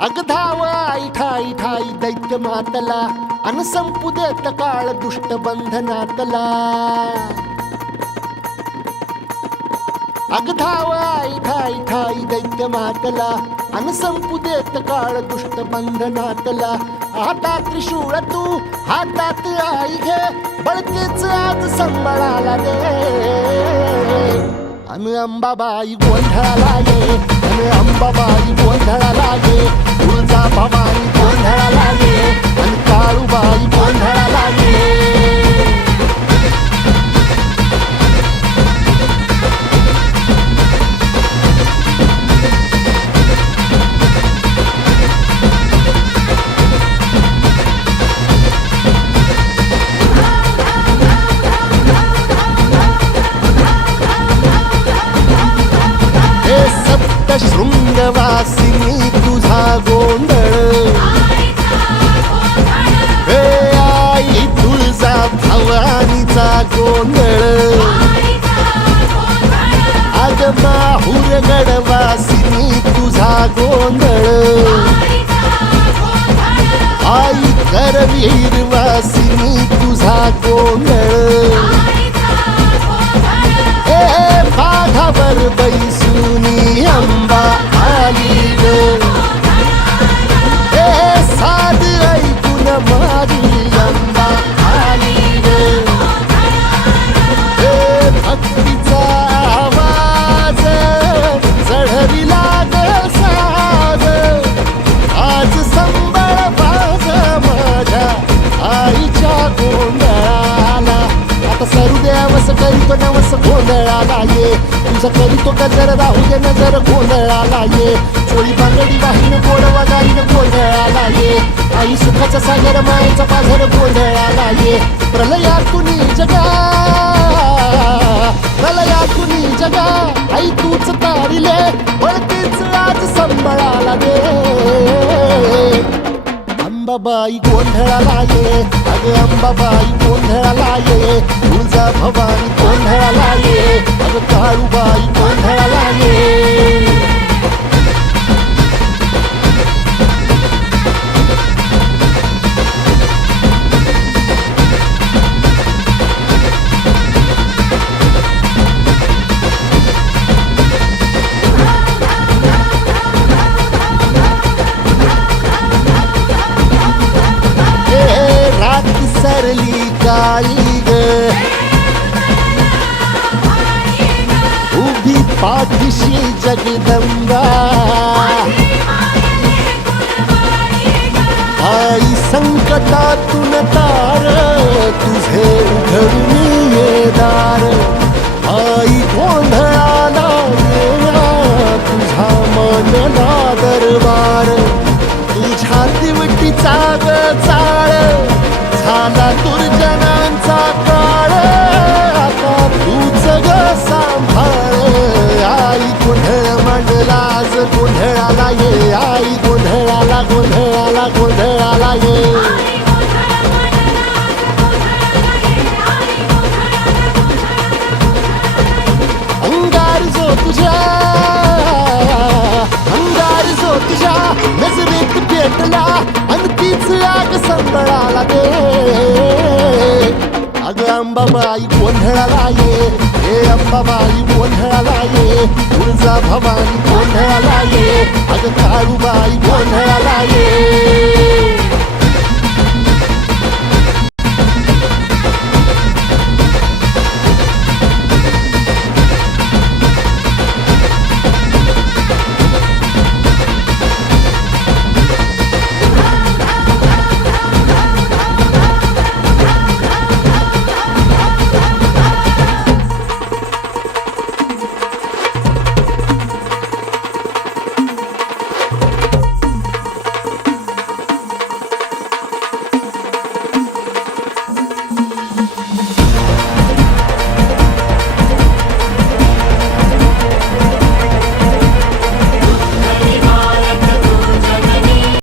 अगधावा धाव आई ठाई दैत्य मातला अन संपू देत काळ दुष्ट बंधनातला अगधावा धाव आई ठाई दैत्य मातला अन संपू देत काळ दुष्ट बंधनातला आता त्रिशूळ तू हातात आई घे बळकेच आज संबळाला दे अन अंबाबाई गोंधळाला ये अन अंबाबाई गोंधळाला ये सप्त शृंगवासिनी तुझा गोंधळ. हे आई तुळजा भवानीचा गोंधळ. अग माहूर गडवासिनी तुझा गोंधळ. आई करवीर वासिनी तुझा गोंधळ. देवस करीतो नवस गोंधळाला ये तुझं करीतो गजर राहू दे नजर गोंधळाला ये चोळी बांगडी वाहीन गोडवा गाईन गोंधळाला ये आई सुखाचा सागर मायेचा पाझर गोंधळाला ये प्रलयातून जगा. प्रलयातून जगा. आई तूच तारिले बळतीच आज संबळाला दे. अंबाबाई गोंधळाला ये अगे अंबाबाई गोंधळाला ये भवानी गोंधळाला ये अग काळूबाई गोंधळाला ये सरली काळी पाठीशी जगदंबा. आई संकटातून तार तुझे उघडून ये दार आई गोंधळाला येणार तुझा मानला दरबार. तुझ्या दिवटीचा ग चाळ झाला दुर्जनांचा काळ. आता तूच ग सांभाळ अंबाबाई गोंधळाला ये हे अंबाबाई गोंधळाला ये तुळजा भवानी गोंधळाला ये अग काळूबाई गोंधळाला ये